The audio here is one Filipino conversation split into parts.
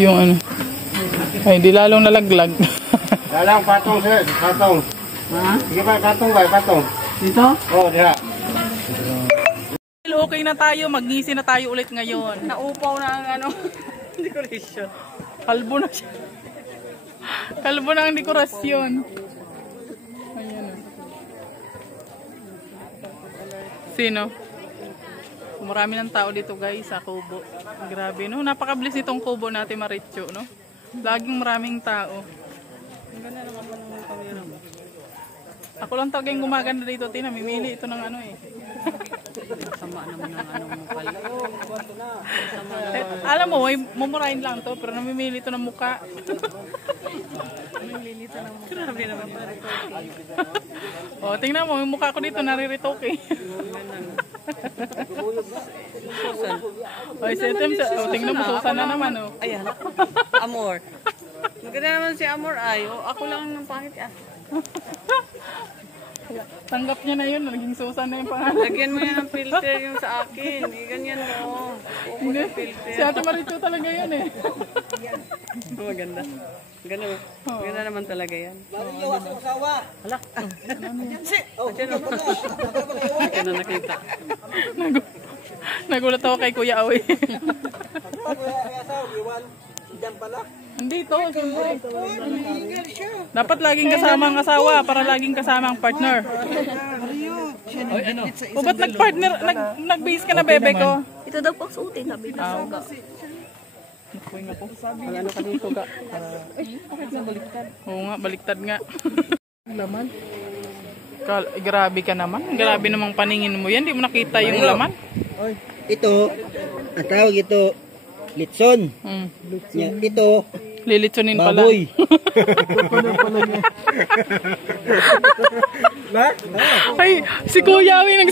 Yung ano. Ay, di lalong nalaglag. Dalang patong sir, patong. Ha? Sige ba, patong ba, patong. Dito? Oo, diha. Okay na tayo, magngisi na tayo ulit ngayon. Naupaw na ang ano, decoration. Kalbo na siya. Kalbo na ang dekorasyon. Ayan o. Sino? Marami ng tao dito guys sa Kubo. Grabe no, napakabilis nitong Kubo natin Maricho no. Laging maraming tao. Ang ganda naman pa ng kamera mo. Ako lang talagang gumaganda dito, Tina. Mimili ito ng ano eh. Sama naman ng ano mo pala. Alam mo, mumurahin lang to, pero namimili ito ng muka. Namimili ito ng mukha. Grabe naman pala. O, tingnan mo, yung mukha ko dito nariritoke. Susan. O, tingnan mo, Susan na naman o. Ayan. Amor. Maganda naman si Amor ay. Ako lang ng pangit ah. Tanggap niya na yun, naging Susan na yung pangalan. Lagyan mo yan ng filter yung sa akin. Ganyan mo. Hindi, si Ate Maricho talaga yun eh. Maganda. Ganda, ganda naman talaga yan. Hala. Ito na nakita. Nagulat ako kay Kuya Awi. Hindi to, siyempre. Dapat laging kasama ang asawa para laging kasama ang partner. O ba't nag-partner, nag-base ka na bebe ko? Ito daw po suotin, sabi na suga. Ano ka dito ka? Oo nga, baliktad nga. Laman? Grabe ka naman. Grabe namang paningin mo yan. Di mo nakita yung laman. Ito, ang tawag ito, litson. Ito, lilitsunin pala. baboy. Ay, si Kuya Awi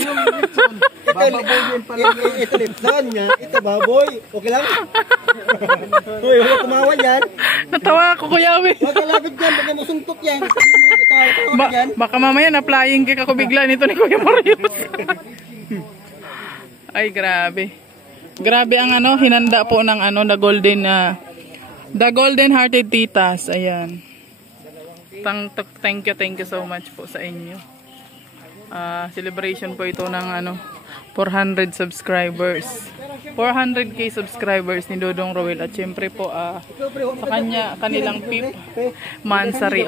Ito litson niya, ito baboy. Okay lang? Uy, huwag tumawa yan. Natawa ako, Kuya Awi. Huwag kalapit yan, baka masuntok yan. Baka mamaya na-flying kick ako bigla nito ni Kuya Marius. Ay, grabe. Grabe ang ano, hinanda po ng ano, the golden hearted titas. Ayan. Thank you so much po sa inyo. Celebration po ito ng ano, 400 subscribers. 400k subscribers ni Dodong Roel. At syempre po, sa kanilang pip, Mansari,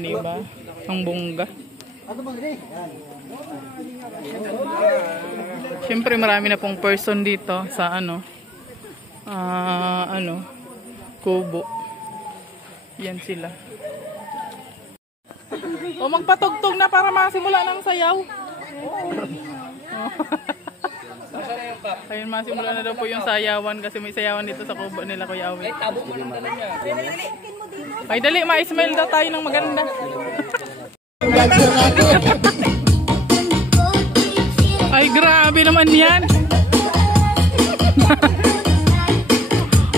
di ba? Ang bongga. Syempre marami na pong person dito sa Kubo. Yan sila. O magpatugtog na para masimula ng sayaw. Ayun, masimula na daw po yung sayawan kasi may sayawan dito sa Kubo nila Kuya Awi. Ay dali, ma-smile daw tayo ng maganda. Ay, grabe naman yan.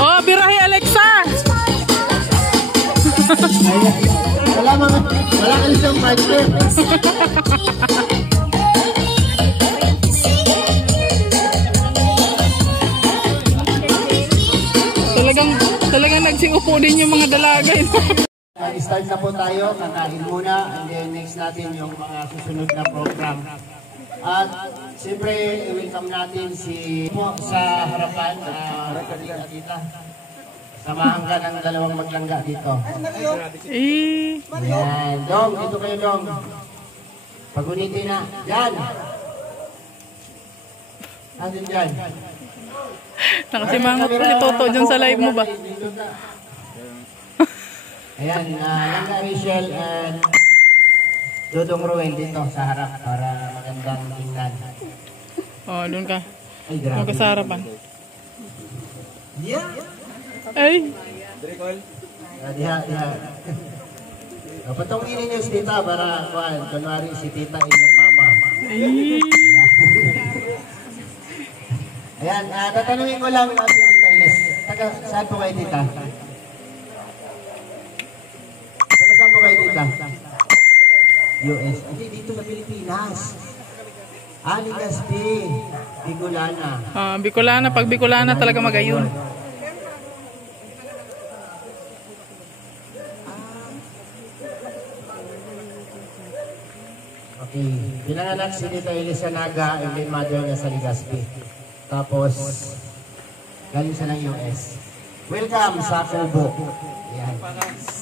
Oh, birahe Alexa. Wala ka isang partner. Talagang nagsiupo din yung mga dalaga. Start na po tayo, kakain muna, and then next natin yung mga susunod na program. At siyempre, welcome natin si mo sa harapan, Tita. Samahan ka ng dalawang maglangga dito. Yan, Dong, dito kayo Dong. Pagunitin na, dyan. Andun dyan. Nakasimangot po si Toto dyan sa live mo ba? Ayan, Langga Rachel and Dodong Roel dito sa harap para magandang tingnan. Oh, doon ka. Ay, grabe. Doon ka sa harapan. Yeah. Ay! Diha. Patungin ninyo si Tita para, kunwari si Tita inyong mama. Ayan, tatanungin ko lang si Tita Ines. Saan po kayo, Tita? Saan po kayo, Tita? US. Hindi, dito sa Pilipinas. Legazpi. Bicolana. Bicolana. Pag Bicolana talaga magayon. Okay. Pinanganak si Tita Elisa Naga and then mother niya sa Legazpi. Tapos, galing siya ng US. Welcome sa Kubo. Yan.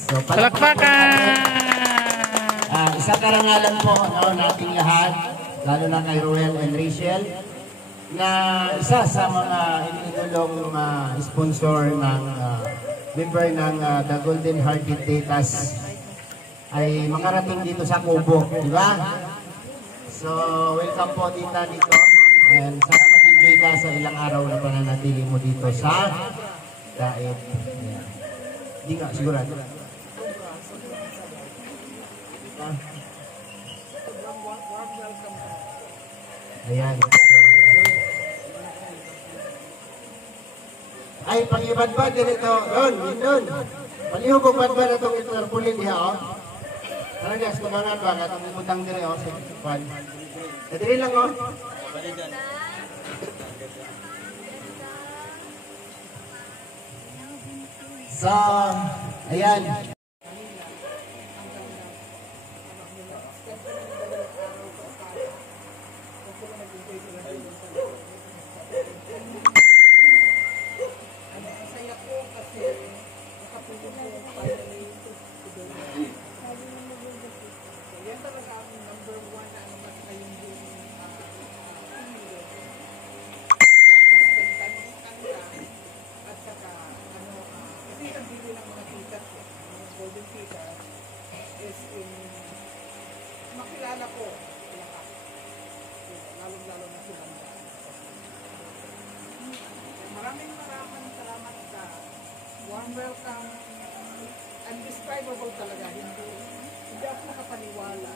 So, Palakpakan! isang karangalan po nating lahat, lalo na kay Roel and Rachel, na isa sa mga inidolong sponsor ng member ng The Golden Hearted Tetas ay makarating dito sa Kubo, di ba? So, welcome po tita dito. And sana mag-enjoy ka sa ilang araw na pananatili mo dito sa Daet. Hindi nga, sigurado. Ayan. Ay, pang-ibad-bad dito. Doon. Palihugog bad-bad na itong itarpulin niya, oh. Tara guys, kumangan ba? Katong ibutang dire, oh. Sa pan. Nadiri lang, oh. So, ayan. Makilala ko lahat. Lalong-lalo na silang maraming salamat sa warm welcome. Undescribable talaga. Hindi ako nakapaniwala.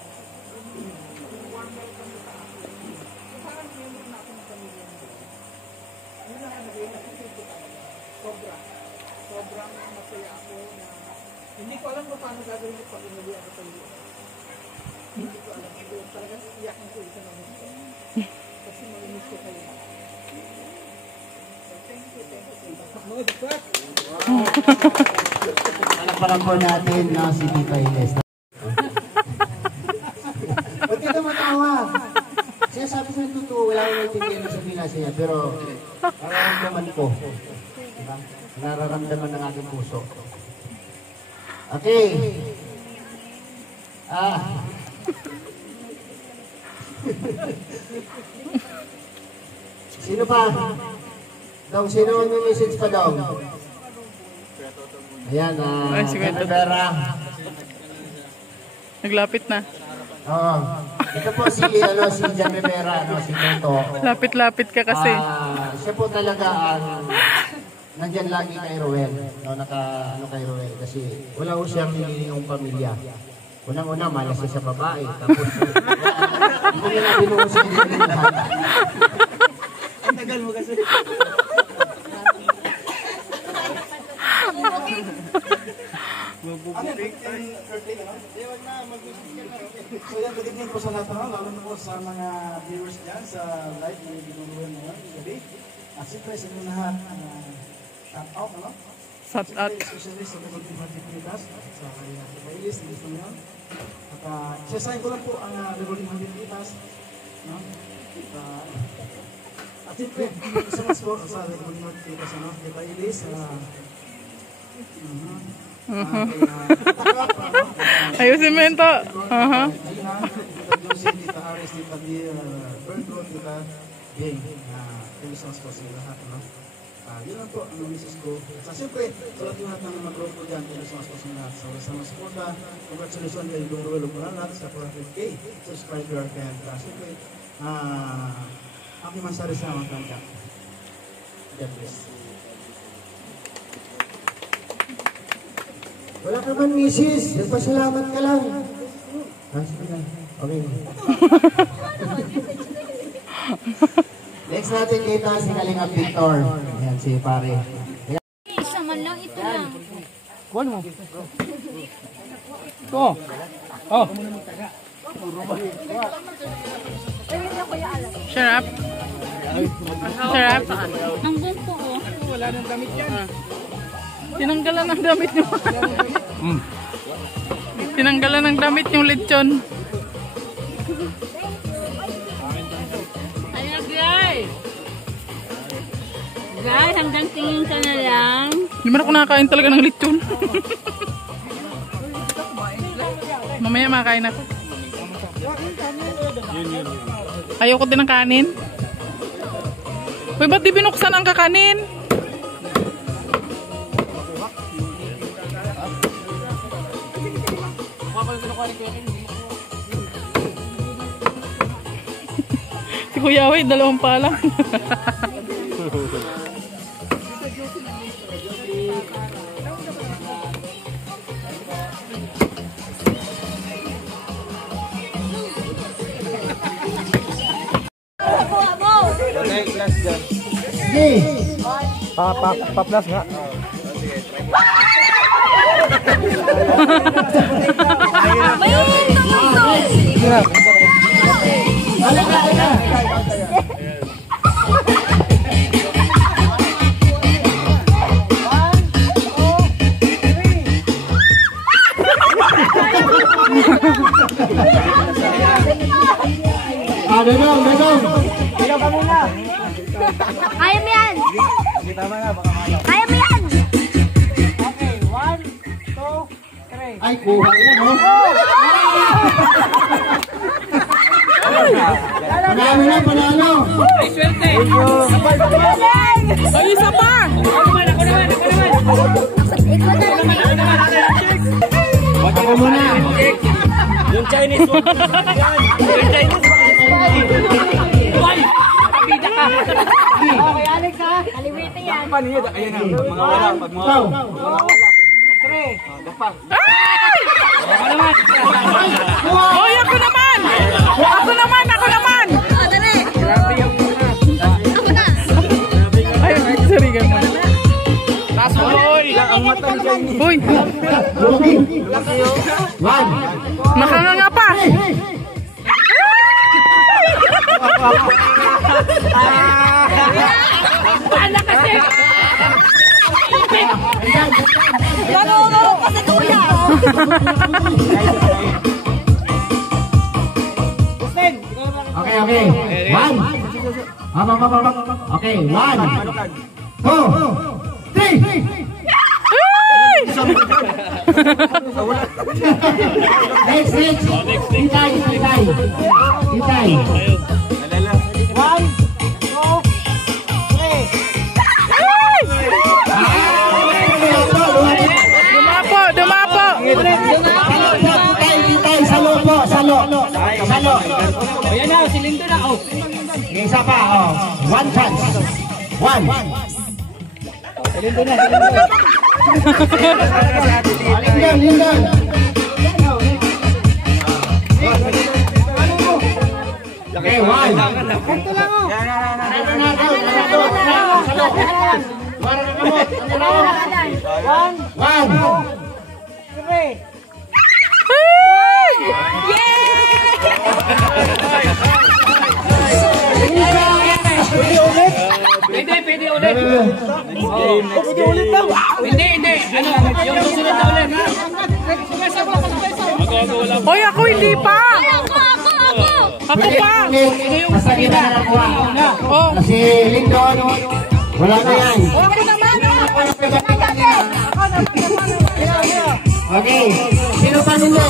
Warm welcome sa akin. So parang member na ako ng pamilya nito. Yun ang nag-i-appreciate ko talaga. Sobrang masaya ako na hindi ko alam kung paano gagawin ko pag inuli ako sa iyo. Hindi ko alam. Hindi ko talaga iyakin ko isa ng gusto. Kasi mag-miss ko kayo. So, thank you. Alam po natin na si Tita Ines. Ba't ka matawa? Siya sabi sa totoo, wala ko naitindihan sa pinasa niya. Pero, nararamdaman ko. Diba? Nararamdaman ng aking puso. Okay. Sino pa? Dong, sino ang message pa daw? Ayan, Canavera. Naglapit na. Oo. Ito po si Jan Rivera, si Toto. Lapit-lapit ka kasi. Siya po talaga ang nandyan lagi kay Roel. Kay Roel. Kasi wala ko siyang nililingong pamilya. Unang-una, malas siya sa babae. Tapos, hindi nila binuhos sa nililingong lahat. Ang tagal mo kasi. So yan, good evening po sa lahat, lalo na po sa mga viewers dyan sa live na ginagawa ngayon gabi. At siyempre sa inyo lahat, shout out, ano? Shout out. Especially sa mga Pilipinas, sa kanyang playlist, gusto nyo. At isasayin ko lang po ang Revolving Pilipinas, no? At siyempre, isa mas po sa Revolving Pilipinas, ano? Di playlist, Ayusin mo yun to. Tita Josie, Tita Aris, Tita Berto, Tita Bing. Pilisans ko sa lahat. Yun lang po ang misis ko. Siyempre, sa lahat ng mga group ko dyan, pilisans ko sa lahat. Sa mga suporta, congratulations kay Dong Ruel Umaranat sa 400K subscriber. Siyempre, aking mansari sa mga kanta. God bless. Wala ka man, misis. Nagpasalamat ka lang. Sige na. Okay. Next natin dito si Kalingap Victor. Ayan, si pare. Isa man lang, ito lang. Kuhan mo. Ito. Oh. Sarap. Sarap. Ang bumpo, oh. Wala nang damit yan. Tinanggalan ng damit niyo. Tinanggalan ng damit yung lechon. Guys, hanggang tingin ka na lang. Hindi man ako nakakain talaga ng lechon. Mamaya makakain ako. Ayoko din ng kanin. Uy, ba't di binuksan ang kakanin? Si Kuya Way, 2 pa lang. Sige. Pa-plus nga. Dadong. Ilaw ka muna. Kaya mo yan! Kaya mo yan! Okay, 1, 2, 3. Ay, kuha yan, oh. Panalo. Ay, isa pa! Ako muna. Yung Chinese one. Yung Chinese one. Okay, Alex ha? Kaliwete yan. Ayan na, mga wala. Pag mga Ikaw. 3. Dapat. Hoy, ako naman! Ako naman! Dali! Ako na! Ay, sorry ka mo. Ang mata ni Chinese. Hoy, Lugi. 1. nakanganga pa! Ganun pa sa kuya! Okay. 1. Okay, 1, 2, 3. Next. Itay. 1, 2, 3. Dumapo! Itay, salo. Ayan na, silindo na. Oh. Isa pa, oh. 1 chance. 1. Lindon. Okay, 1. Pwede ulit. Pwede ulit lang. Hindi. Ano, yung susunod na ulit. Hoy, ako hindi pa! Ako pa! Masakit na nakuha. Oh, Si Lindon, wala na yan. Ako naman! Okay, sino pa nila?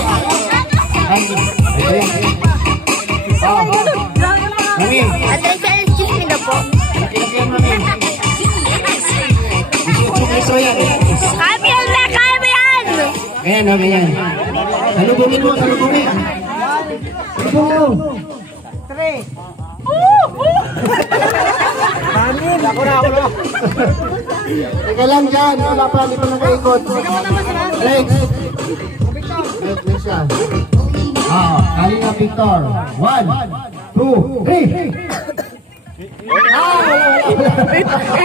Mami, Atay sa chismi na po. nakilagyan mami. Iso yan. Kaya mo yan! Kaya mo yan! Ayan. Salubungin mo. Salubungin mo. 3. Ako na. Teka lang dyan. Wala pa, di pa nakaikot. Next. Next siya. Kalina Victor. 1, 2, 3.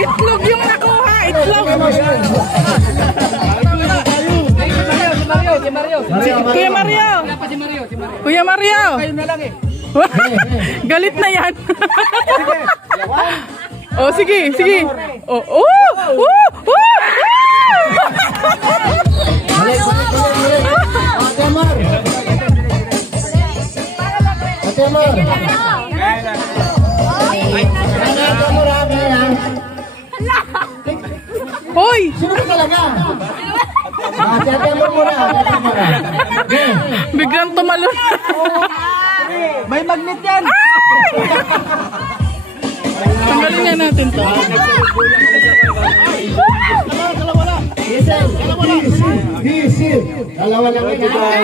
itlog yung nakuha! Itlog! Kuya Mario! Galit na yan! Oh, sige! Oh! Ate Amor. Sino ba talaga? Si Ate Amor muna. Okay. Biglang tumalon. May magnet yan! Tanggalin nga natin to. Hisil. Dalawa lang yun, ha?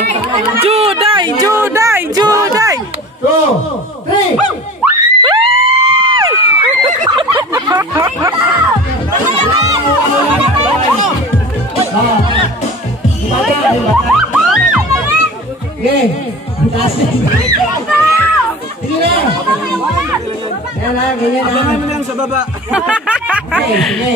Juday! Juday! Juday! 2, 3. Okay. Sige na. Yan na, ganyan na. Abangan mo lang sa baba. Okay, sige.